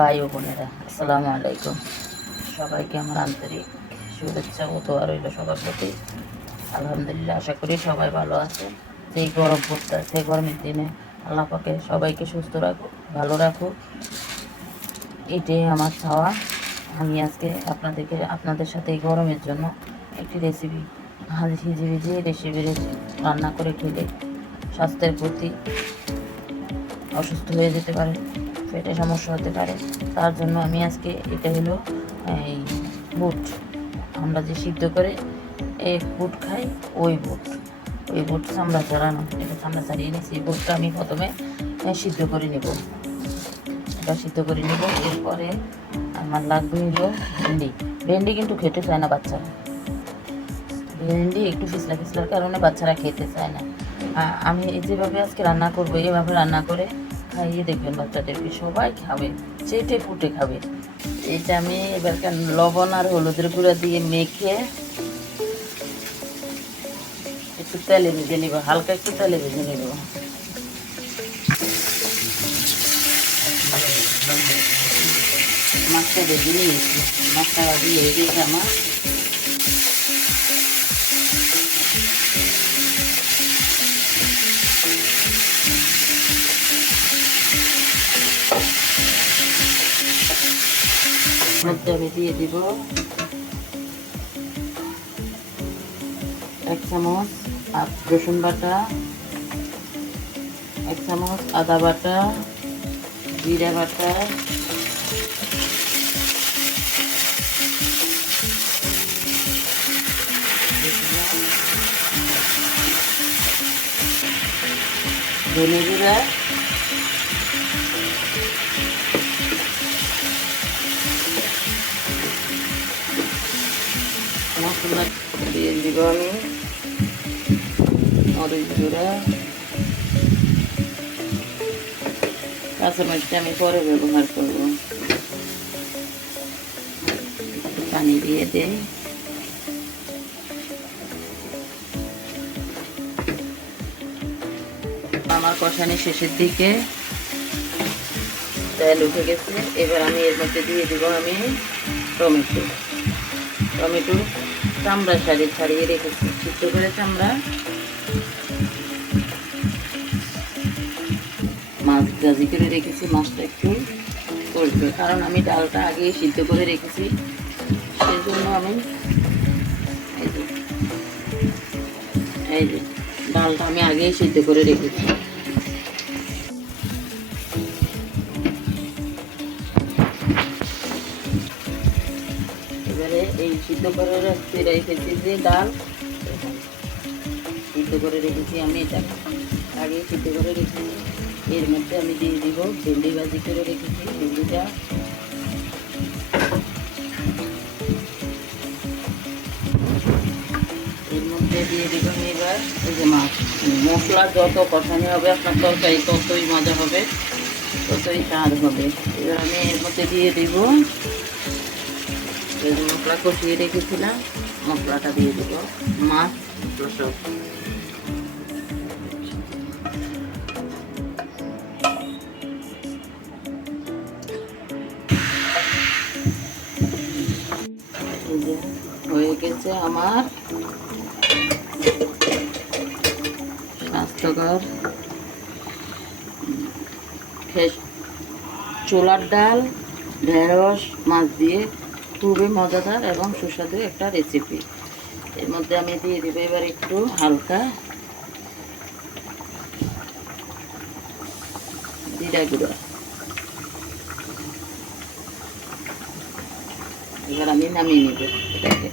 ভাই ও বোনেরা, আসসালামু আলাইকুম। সবাইকে আমার আন্তরিক শুভেচ্ছা ও দোয়া রইল সবার প্রতি। আলহামদুলিল্লাহ, আশা করি সবাই ভালো আছে। সেই গরম পড়তে, সেই গরমের দিনে আল্লাহ পাকে সবাইকে সুস্থ রাখুক, ভালো রাখুক, এটাই আমার চাওয়া। আমি আজকে আপনাদের সাথে এই গরমের জন্য একটি রেসিপি হিজিবিজি রেসিপি রান্না করে খেলে স্বাস্থ্যের প্রতি অসুস্থ হয়ে যেতে পারে, পেটে সমস্যা হতে পারে। তার জন্য আমি আজকে এটা হলো এই বুট, আমরা যে সিদ্ধ করে এই বুট খাই, ওই বুট চামড়া ছাড়ানো, এটা চামড়া ছাড়িয়ে নিয়েছি। এই বুটটা আমি প্রথমে সিদ্ধ করে নেব, এরপরে আমার লাগবে হলো ভেন্ডি কিন্তু খেতে চায় না বাচ্চারা। ভেন্ডি একটু ফিসলার কারণে বাচ্চারা খেতে চায় না। আমি যেভাবে আজকে রান্না করবো, এভাবে রান্না করে খাইয়ে দেখবেন, বাচ্চাদেরকে সবাই খাবে, চেটে পুটে খাবে। এটা আমি এবার লবণ আর হলুদের গুঁড়া দিয়ে মেখে একটু তেলে ভেজে নিব, হালকা একটু তেলে ভেজে নিব। মাছটা ভেজে নিয়েছি, মাছটা দিয়ে গেছে আমার। মধ্যে আমি দিয়ে দিব 1 চামচ রসুন বাটা, 1 চামচ আদা বাটা, জিরা বাটা, ধনে গুঁড়া, মশলা দিয়ে দিব আমি মরিচ গুঁড়া, কাঁচামরিচটা আমি পরে ব্যবহার করব। পানি দিয়ে দিই। আমার কষানি শেষের দিকে তেল উঠে গেছে। এবার আমি এর মধ্যে দিয়ে দিব আমি টমেটো চামড়া ছাড়িয়ে রেখেছি, সিদ্ধ করে চামড়া। মাছ ভাজি করে রেখেছি, মাছটা একটু কষবে, কারণ আমি ডালটা আগে সিদ্ধ করে রেখেছি, সেই জন্য আমি এই যে ডালটা আমি আগেই সিদ্ধ করে রেখেছি। এবারে এই সিদ্ধ করে রেখেছি যে ডাল সিদ্ধ করে রেখেছি, আমি এটা আগে সিদ্ধ করে রেখেছি। এর মধ্যে আমি দিয়ে দিব ভেন্ডি ভাজি করে রেখেছি, ভেন্ডিটা এর মধ্যে দিয়ে দিব আমি। এবার এই যে মাছ, মশলা যত কষানো হবে আপনার তরকারি ততই মজা হবে, ততই স্বাদ হবে। এবার আমি এর মধ্যে দিয়ে দিব এই যে মশলা কষিয়ে রেখেছিলাম, মশলাটা দিয়ে দিব, মাছ মশলা সব। হয়ে গেছে আমার স্বাস্থ্যকর ছোলার ডাল ঢেঁড়স মাছ দিয়ে খুবই মজাদার এবং সুস্বাদু একটা রেসিপি। এর মধ্যে আমি দিয়ে দেব এবার একটু হালকা জিরা গুঁড়া। এবার আমি নামিয়ে নেব এটাকে।